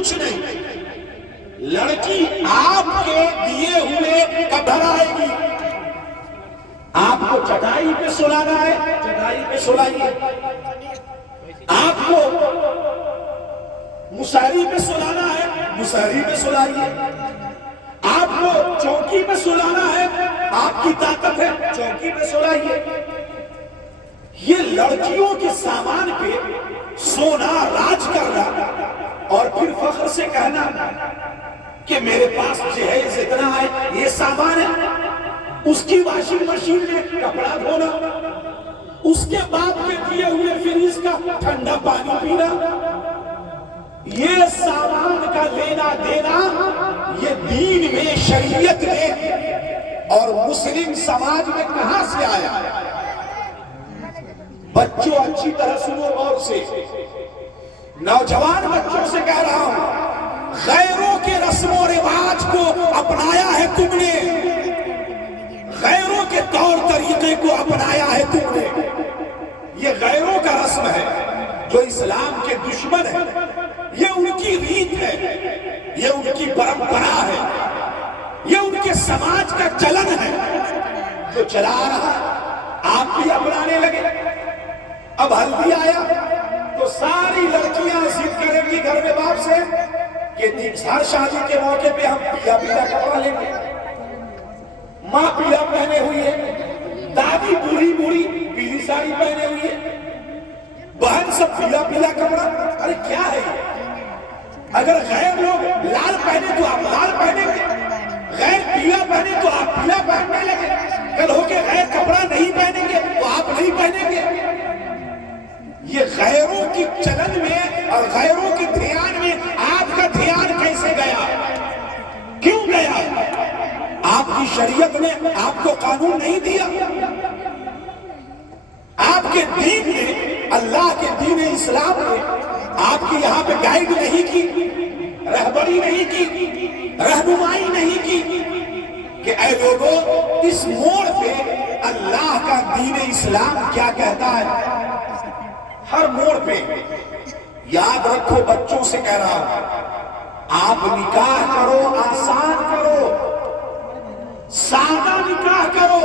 کچھ نہیں. لڑکی آپ کے دیے ہوئے کب آئے گی. آپ کو چٹائی پہ سلانا ہے, چٹائی پہ سلائیے. آپ کو مساری پہ سلانا ہے, مساری پہ سلائیے. آپ کو چوکی پہ سلانا ہے, آپ کی طاقت ہے, چوکی پہ سلائیے. یہ لڑکیوں کے سامان پہ سونا, راج کرنا اور پھر فخر سے کہنا کہ میرے پاس جہیز اتنا ہے, یہ سامان ہے. اس کی واشنگ مشین میں کپڑا دھونا, اس کے باپ کے دیے ہوئے فریج کا ٹھنڈا پانی پینا, یہ سامان کا لینا دینا یہ دین میں, شریعت میں اور مسلم سماج میں کہاں سے آیا؟ بچوں اچھی طرح سنو غور سے, نوجوان بچوں سے کہہ رہا ہوں, غیروں کے رسم و رواج کو اپنایا ہے تم نے, غیروں کے طور طریقے کو اپنایا ہے تم نے. یہ غیروں کا رسم ہے جو اسلام کے دشمن ہے, یہ ان کی ریت ہے, یہ ان کی پرمپرا ہے, یہ ان کے سماج کا چلن ہے جو چلا رہا ہے. آپ بھی اپنانے لگے. اب ہلدی آیا تو ساری لڑکیاں ضد کریں گی گھر میں باپ سے کہ ہر شادی کے موقع پہ ہم پیلا پیلا کپڑا لیں گے. ماں پیلا پہنے ہوئی ہے, دادی بوڑھی بوڑھی پیلی ساڑی پہنے ہوئی ہے, بہن سب پیلا پیلا کپڑا. ارے کیا ہے یہ؟ اگر غیر لوگ لال پہنے تو آپ لال پہنیں گے, غیر پیلا پہنے تو آپ پیلا پہننے لگے. کل ہو کے غیر کپڑا نہیں پہنیں گے تو آپ نہیں پہنیں گے. یہ غیروں کی چلن میں اور غیروں کے دھیان میں آپ کا دھیان کیسے گیا؟ کیوں گیا؟ آپ کی شریعت نے آپ کو قانون نہیں دیا, آپ کے دین نے, اللہ کے دین اسلام نے آپ کی یہاں پہ گائیڈ نہیں کی, رہبری نہیں کی, رہنمائی نہیں کی کہ اے لوگوں اس موڑ پہ اللہ کا دین اسلام کیا کہتا ہے. ہر موڑ پہ یاد رکھو, بچوں سے کہہ رہا ہوں, آپ نکاح کرو, آسان کرو, سادہ نکاح کرو.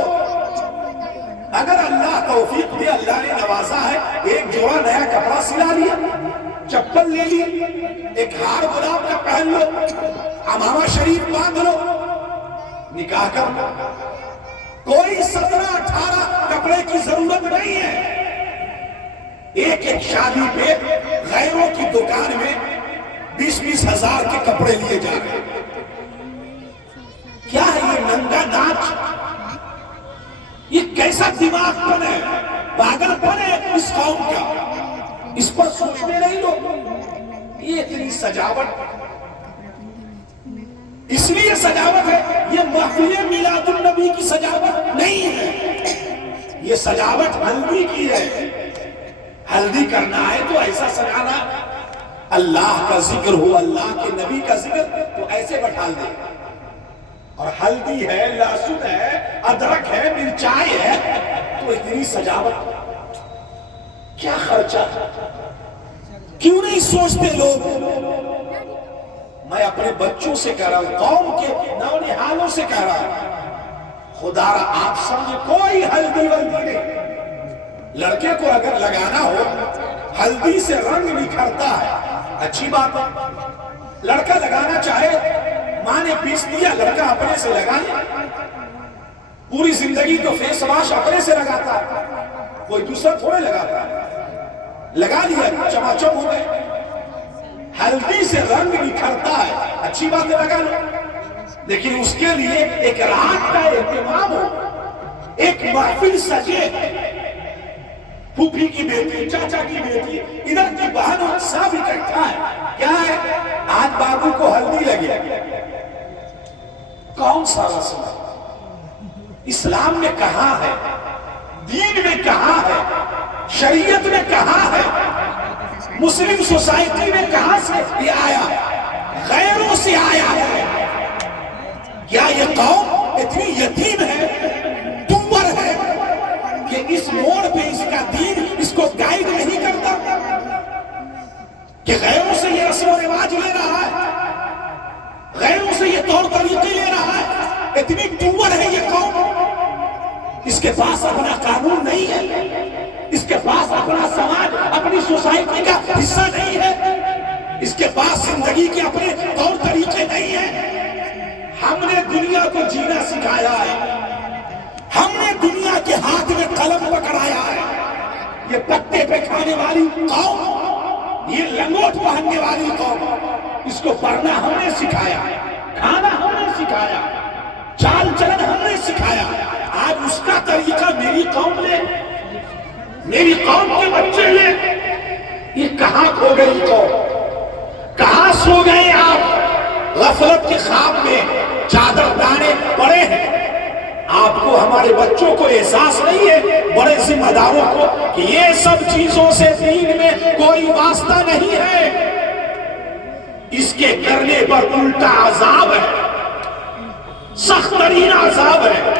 اگر اللہ توفیق دے, اللہ نے نوازا ہے, ایک جوڑا نیا کپڑا سلا لیا, چپل لے لی, ایک ہار گلاب کا پہن لو, عمامہ شریف باندھ لو, نکاح کر لو. کوئی 17-18 کپڑے کی ضرورت نہیں ہے. ایک ایک شادی پہ غیروں کی دکان میں 20-20 ہزار کے کپڑے لیے جا رہے ہیں. کیا ہے یہ ننگا ناچ؟ یہ کیسا دماغ پن ہے, پاگل پن ہے اس قوم کا. اس پر سوچتے نہیں لوگ. یہ اتنی سجاوٹ اس لیے سجاوٹ ہے, یہ محفل میلاد النبی کی سجاوٹ نہیں ہے, یہ سجاوٹ ہلدی کی ہے. ہلدی کرنا ہے تو ایسا سجانا, اللہ کا ذکر ہو, اللہ کے نبی کا ذکر تو ایسے بٹھال دے. اور ہلدی ہے, لہسن ہے, ادرک ہے, مرچائی ہے, تو اتنی سجاوٹ, کیا خرچہ, کیوں نہیں سوچتے لوگ؟ میں اپنے بچوں سے کہہ رہا ہوں, قوم کے نونہالوں سے کہہ رہا ہوں, خدا را آپ سمجھے کوئی ہلدی ولدی نہیں. لڑکے کو اگر لگانا ہو, ہلدی سے رنگ نکھرتا ہے, اچھی بات ہے. لڑکا لگانا چاہے, ماں نے پیس دیا, لڑکا اپنے سے لگائے. پوری زندگی تو فیس واش اپنے سے لگاتا ہے, کوئی دوسرا تھوڑے لگاتا ہے. لگا لیا, چماچم ہو گئے. ہلدی سے رنگ نکھرتا ہے, اچھی بات ہے, لگا لو. لیکن اس کے لیے ایک رات کا اہتمام ہو, ایک محفل سجے, پھوپھی کی بیٹی, چاچا کی بیٹی, ادھر کی بہن, سب اکٹھا ہے. کیا ہے, آج بابو کو ہلدی لگے. کون سا رسم ہے؟ اسلام میں کہاں ہے, دین میں کہاں ہے, شریعت میں کہاں ہے, مسلم سوسائٹی میں کہاں سے یہ آیا؟ غیروں سے آیا ہے. کیا یہ قوم اتنی یتیم ہے, تمبر ہے کہ اس موڑ پہ اس کا دین اس کو گائیڈ نہیں کرتا؟ کہ غیروں سے یہ رسم و رواج لے رہا ہے، غیروں سے یہ طور طریقے لے رہا ہے، اتنی ٹوبر ہے یہ قوم، اس کے پاس اپنا قانون نہیں ہے، اس کے پاس اپنا سماج، اپنی سوسائٹی کا حصہ نہیں ہے، اس کے پاس زندگی کے اپنے طور طریقے نہیں ہیں۔ ہم نے دنیا کو جینا سکھایا ہے، ہم نے دنیا کے ہاتھ میں قلم پکڑایا ہے۔ یہ پتے پہ کھانے والی قوم، یہ لنگوٹ پہننے والی قوم، اس کو پڑھنا ہم نے سکھایا، کھانا ہم نے سکھایا، چال چلن ہم نے سکھایا۔ آج اس کا طریقہ میری قوم لے، میری قوم کے بچے لے، یہ کہاں کھو گئی قوم؟ کہاں سو گئے آپ؟ غفلت کے خواب میں چادر دانے پڑے ہیں۔ آپ کو، ہمارے بچوں کو احساس نہیں ہے، بڑے ذمہ داروں کو، کہ یہ سب چیزوں سے دین میں کوئی واسطہ نہیں ہے۔ اس کے کرنے پر الٹا عذاب ہے، سخت ترین عذاب ہے۔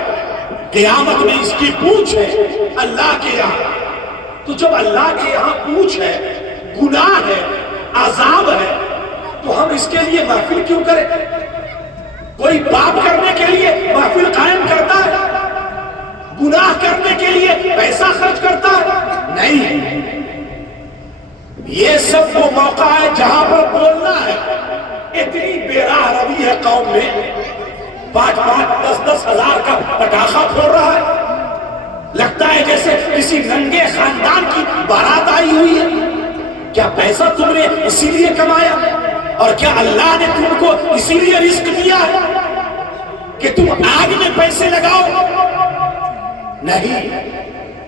قیامت میں اس کی پوچھ ہے اللہ کے یہاں۔ تو جب اللہ کے یہاں پوچھ ہے، گناہ ہے، عذاب ہے، تو ہم اس کے لیے محفل کیوں کریں؟ کوئی پاپ کرنے کے لیے محفل قائم کرتا ہے؟ گناہ کرنے کے لیے پیسہ خرچ کرتا ہے؟ نہیں۔ یہ سب وہ موقع ہے جہاں پر بولنا ہے۔ اتنی بے راہ روی ہے قوم میں، 5-10 ہزار کا پٹاخہ پھوڑ رہا ہے، لگتا ہے جیسے کسی ننگے خاندان کی بارات آئی ہوئی ہے۔ کیا پیسہ تم نے اسی لیے کمایا؟ اور کیا اللہ نے تم کو اسی لیے رزق دیا ہے کہ تم آگ میں پیسے لگاؤ؟ نہیں۔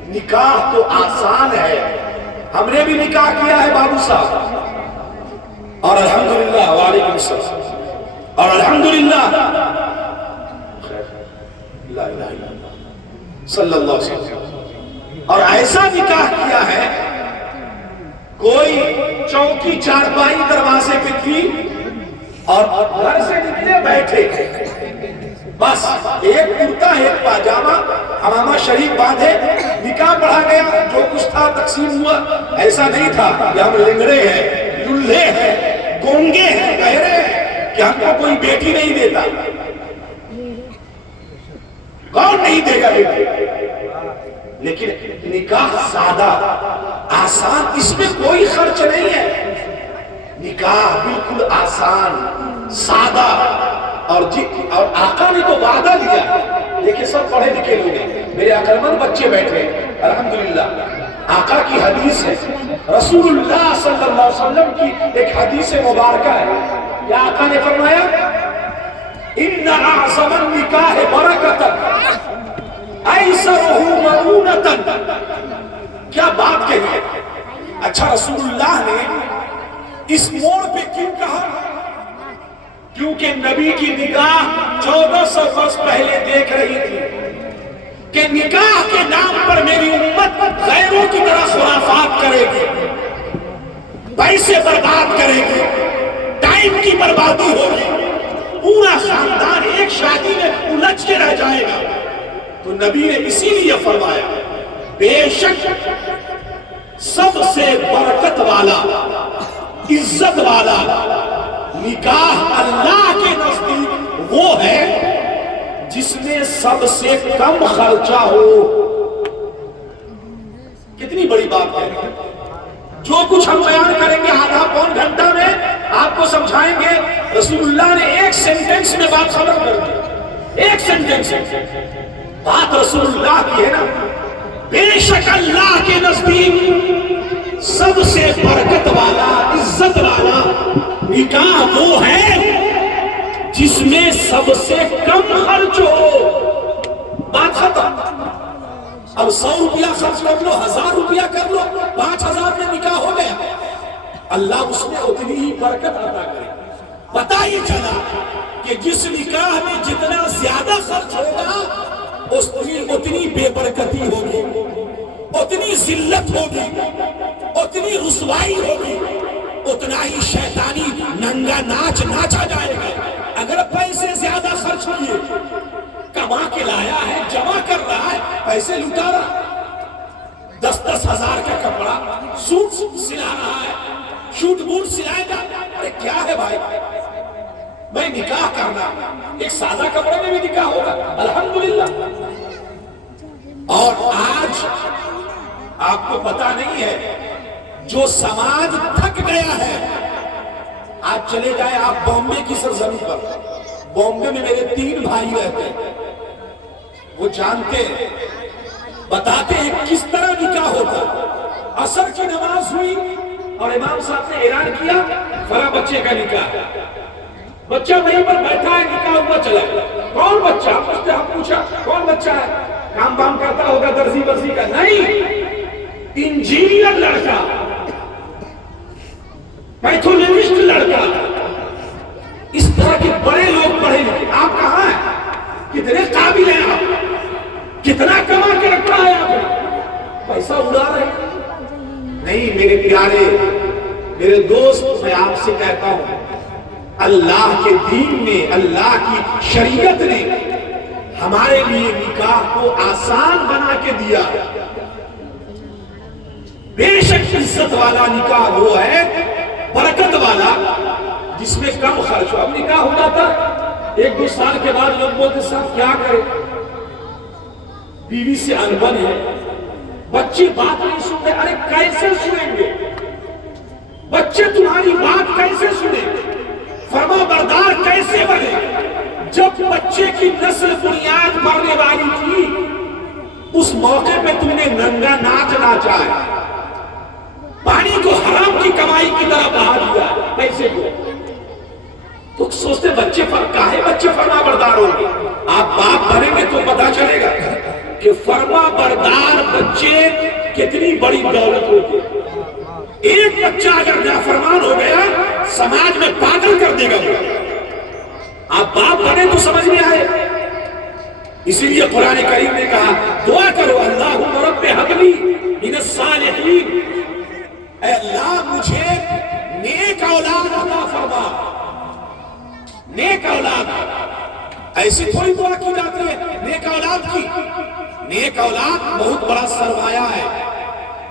نکاح تو آسان ہے، ہم نے بھی نکاح کیا ہے بابو صاحب، اور الحمدللہ، وعلیکم السلام، اور الحمدللہ، لا الہ الا اللہ صلی اللہ علیہ وسلم، اور ایسا نکاح کیا ہے، کوئی چوکی چارپائی دروازے پہ تھی اور گھر سے نکلے بیٹھے، بس ایک کرتا ایک پاجامہ حمامہ شریف باندھے، نکاح پڑھا گیا، جو کچھ تھا تقسیم ہوا۔ ایسا نہیں تھا کہ ہم لنگڑے ہیں، للھے ہیں، گونگے ہیں، بہرے ہیں، کہ ہم کو کوئی بیٹی نہیں دیتا۔ کون نہیں دے گا بیٹی؟ لیکن نکاح سادہ، آسان، اس میں کوئی خرچ نہیں ہے۔ نکاح بالکل آسان، سادہ، اور آقا نے تو وعدہ لیا۔ دیکھیں سب پڑھے لکھے لوگ ہیں، میرے عقلمند بچے بیٹھے ہیں، الحمدللہ۔ آقا کی حدیث ہے، رسول اللہ صلی اللہ علیہ وسلم کی ایک حدیث مبارکہ ہے، کیا آقا نے فرمایا؟ ان اعظم النکاح برکۃ ایسرہ مؤونۃ۔ کیا بات کہی ہے؟ اچھا رسول اللہ نے اس موڑ پہ کیوں کہا؟ کیونکہ نبی کی نگاہ 1400 برس پہلے دیکھ رہی تھی کہ نکاح کے نام پر میری امت غیروں کی طرح خرافات کرے گی، پیسے برباد کرے گی، ٹائم کی بربادی ہوگی، پورا خاندان ایک شادی میں الجھ کے رہ جائے گا۔ تو نبی نے اسی لیے فرمایا، بے شک سب سے برکت والا، عزت والا نکاح اللہ کے نزدیک وہ ہے جس میں سب سے کم خرچہ ہو۔ کتنی بڑی بات ہے۔ جو کچھ ہم بیان کریں گے آدھا پون گھنٹہ میں آپ کو سمجھائیں گے، رسول اللہ نے ایک سینٹنس میں بات ختم کر دی، ایک سینٹنس میں بات رسول اللہ کی ہے نا۔ بے شک اللہ کے نزدیک سب سے برکت والا، عزت والا نکاح وہ ہے جس میں سب سے کم خرچ ہو۔ بات ختم۔ اب 100 روپیہ خرچ کر لو، 1000 روپیہ کر لو، 5000 میں نکاح ہو گیا، اللہ اس میں اتنی ہی برکت عطا کرے۔ پتہ یہ چلا کہ جس نکاح میں جتنا زیادہ خرچ ہوگا اتنی بے برکتی ہوگی، اتنی ذلت ہوگی، اتنی رسوائی ہوگی، اتنا ہی شیطانی ننگا ناچ ناچا جائے گا۔ اگر پیسے زیادہ خرچ کیے، کما کے لایا ہے، جمع کر رہا ہے، پیسے لٹا رہا، 10-10 ہزار کا کپڑا سوٹ سلا رہا ہے، شوٹ بوٹ سلائے گا. ارے کیا ہے بھائی, میں نکاح کرنا, ایک سادہ کپڑے میں بھی نکاح ہوگا الحمدللہ. اور آج آپ کو پتا نہیں ہے, جو سماج تھک گیا ہے, آج چلے جائے آپ بامبے کی سرزمین پر, بامبے میں میرے 3 بھائی رہتے ہیں, وہ جانتے ہیں, بتاتے ہیں کس طرح نکاح ہوتا. عصر کی نماز ہوئی اور امام صاحب نے اعلان کیا فلاں بچے کا نکاح, بچہ وہیں پر بیٹھا ہے, نکاح ہوا چلا گیا. کون بچہ پوچھتے, ہم پوچھا کون بچہ ہے, کام بام کرتا ہوگا درزی ورزی کا, نہیں انجینئر لڑکا, پیتھولوجسٹ لڑکا. اس طرح کے بڑے لوگ پڑھے لکھے. آپ کہاں ہیں, کتنے قابل ہیں آپ, کتنا کما کے رکھا ہے آپ نے, پیسہ اڑا رہے ہیں. نہیں میرے پیارے, میرے دوست, میں آپ سے کہتا ہوں, اللہ کے دین نے, اللہ کی شریعت نے ہمارے لیے نکاح کو آسان بنا کے دیا. بے شک عزت والا نکاح وہ ہے, برکت والا, جس میں کم خرچ ہو. اب نکاح ہو جاتا 1-2 سال کے بعد لوگ بولتے صاحب کیا کریں, بیوی سے انبن ہے, بچے بات نہیں سنتے. ارے کیسے سنیں گے بچے, تمہاری بات کیسے سنیں, فرما بردار کیسے بنے, جب بچے کی نسل بنیاد بڑھنے والی تھی اس موقع پہ تم نے ننگا ناچ ناچا ہے, پانی کو حرام کی کمائی کی طرح بہا دیا پیسے کو. تو سوچتے بچے کاہے بچے فرما بردار ہوں گے. آپ باپ بنیں گے تو پتا چلے گا کہ فرما بردار بچے کتنی بڑی دولت ہوتی ہے. ایک بچہ اگر نافرمان ہو گیا سماج میں پاگل کر دے گا. آپ باپ بنے تو سمجھ میں آئے. اسی لیے قرآن کریم نے کہا دعا کرو اللہم رب ہب لی من الصالحین, اے اللہ مجھے نیک اولاد عطا فرما. نیک اولاد ایسی تھوڑی دعا کی جاتی ہے نیک اولاد کی. نیک اولاد بہت بڑا سرمایہ ہے,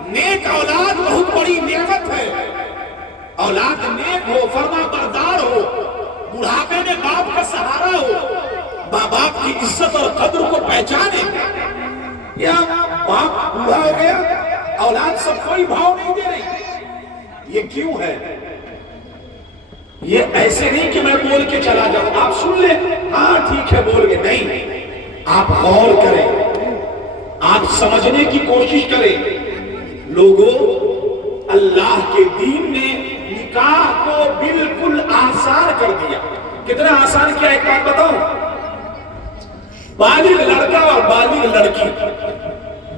نیک اولاد بہت بڑی نعمت ہے. اولاد نیک ہو, فرما بردار ہو, بڑھاپے میں باپ کا سہارا ہو, باپ کی عزت اور قدر کو پہچانے. یا باپ بوڑھا ہو گیا, اولاد سب کوئی بھاؤ نہیں دے رہی. یہ کیوں ہے؟ یہ ایسے نہیں کہ میں بول کے چلا جاؤں, آپ سن لیں ہاں ٹھیک ہے بول گے, نہیں, آپ غور کریں, آپ سمجھنے کی کوشش کریں. لوگوں, اللہ کے دین نے نکاح کو بالکل آسان کر دیا. کتنا آسان کیا, ایک بات بتاؤں, بالغ لڑکا اور بالغ لڑکی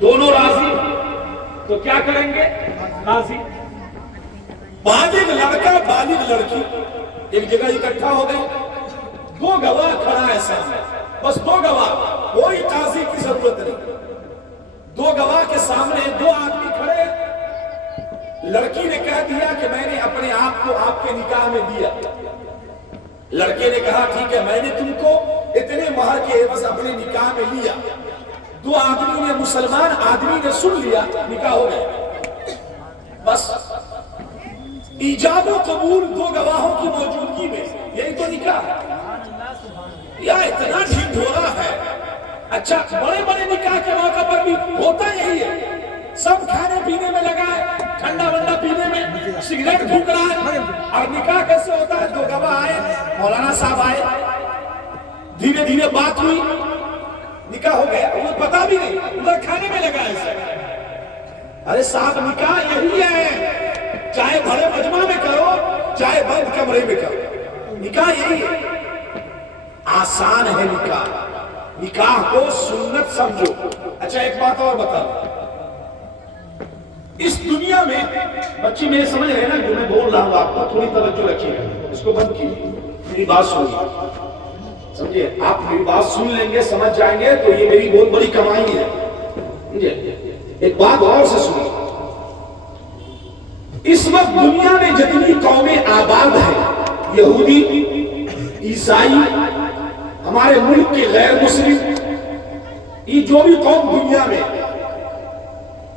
دونوں راضی تو کیا کریں گے, راضی. بالغ لڑکا بالغ لڑکی ایک جگہ اکٹھا ہو گئے, 2 گواہ کھڑا ہے سامنے, بس 2 گواہ, کوئی قاضی کی ضرورت نہیں. 2 گواہ کے سامنے 2 آدمی کھڑے. لڑکی نے کہہ دیا کہ میں نے اپنے آپ کو آپ کے نکاح میں دیا. لڑکے نے کہا ٹھیک ہے میں نے تم کو اتنے مہر کے عوض اپنے نکاح میں لیا. 2 آدمی نے, مسلمان آدمی نے سن لیا, نکاح ہو گیا. بس ایجاب و قبول 2 گواہوں کی موجودگی میں, یہی تو نکاح ہے. یا اتنا ڈھنڈورا ہے. اچھا بڑے بڑے نکاح کے موقع پر بھی ہوتا یہی ہے, سب کھانے پینے میں لگا ہے, ٹھنڈا ونڈا پینے میں, سگریٹ پھونک رہا ہے. اور نکاح کیسے ہوتا ہے, 2 گواہ آئے, مولانا صاحب آئے, دھیرے دھیرے بات ہوئی, نکاح ہو گیا. وہ پتا بھی نہیں, ادھر کھانے میں لگا ہے. ارے صاحب نکاح یہی ہے, چاہے بڑے مجمع میں کرو چاہے بند کمرے میں کرو, نکاح یہی ہے. آسان ہے نکاح, نکاح کو سنت سمجھو. اچھا ایک بات اور بتا, اس دنیا میں بچی میرے سمجھ رہے ہیں نا جو میں بول رہا ہوں, آپ کو تھوڑی توجہ رکھیے گا, اس کو بند کیجیے, میری بات سنیے, سمجھے, آپ میری بات سن لیں گے, سمجھ جائیں گے تو یہ میری بہت بڑی کمائی ہے. سمجھے, ایک بات اور سے سنیے, اس وقت دنیا میں جتنی قومیں آباد ہیں, یہودی, عیسائی, ہمارے ملک کے غیر مسلم, یہ جو بھی قوم دنیا میں,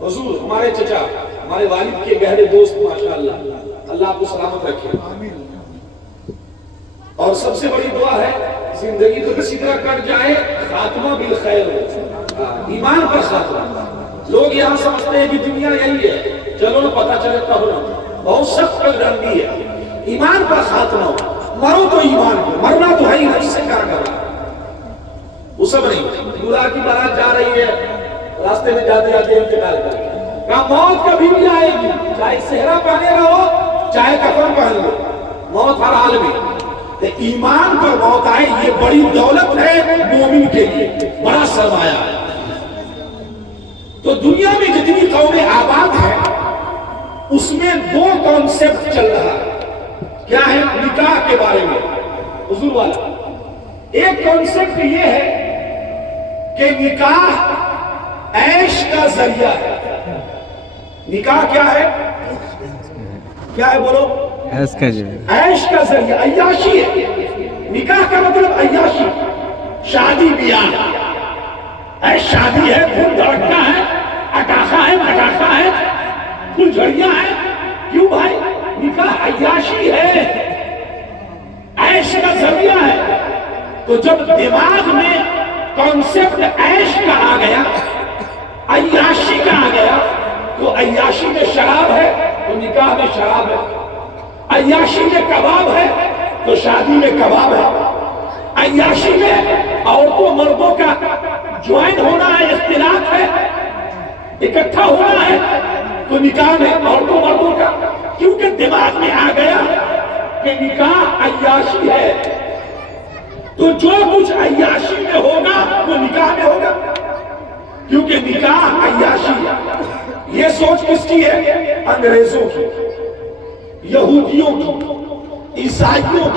حضور ہمارے چچا, ہمارے والد کے گہرے دوست ماشاءاللہ, اللہ آپ کو سلامت رکھے. اور سب سے بڑی دعا ہے زندگی تو کسی طرح کٹ جائے خاتمہ بالخیر ہو، ایمان پر خاتمہ. لوگ یہاں سمجھتے ہیں کہ دنیا یہی ہے، چلو نہ پتہ چلے قبر بہت سخت پگڈنڈی ہے. ایمان پر خاتمہ ہو، مرو تو ایمان پر، مرنا تو ہے ہی نہیں، اس سے کیا کرنا. وہ سب نہیں. دولہا کی بارات جا رہی ہے، راستے میں جاتے جاتے انتقال کر گیا. کہا موت کبھی بھی آئے گی، چاہے صحرا پہنے رہو چاہے کفن پہن لو، موت ہر حال میں. ایمان پر موت آئے یہ بڑی دولت ہے مومن کے لیے، بڑا سرمایہ ہے. تو دنیا میں جتنی قومیں آباد ہیں اس میں دو کانسیپٹ چل رہا ہے. کیا ہے؟ نکاح کے بارے میں حضور والا. ایک کانسیپٹ یہ ہے کہ نکاح عیش کا ذریعہ ہے. نکاح کیا ہے؟ کیا ہے بولو؟ عیش کا ذریعہ، عیاشی ہے. نکاح کا مطلب عیاشی، شادی بیاہ ہے. شادی ہے، پھول دھڑکا ہے، اٹاخا ہے، مٹاخا ہے، پھول جھڑیاں ہیں. کیوں بھائی؟ نکاح عیاشی ہے، عیش کا ذریعہ ہے. تو جب دماغ میں کانسیپٹ عیش کا آ گیا، عیاشی کا آ گیا، تو عیاشی میں شراب ہے تو نکاح میں شراب ہے. عیاشی میں کباب ہے تو شادی میں کباب ہے. عیاشی میں عورتوں مردوں کا جوائن ہونا ہے، اختلاط ہے، اکٹھا ہونا ہے، تو نکاح میں عورتوں مردوں کا. کیونکہ دماغ میں آ گیا کہ نکاح عیاشی ہے، تو جو کچھ عیاشی میں ہوگا وہ نکاح میں ہوگا، کیونکہ نکاح عیاشی ہے. یہ سوچ کس کی ہے؟ انگریزوں کی، یہودیوں کی، عیسائیوں کی.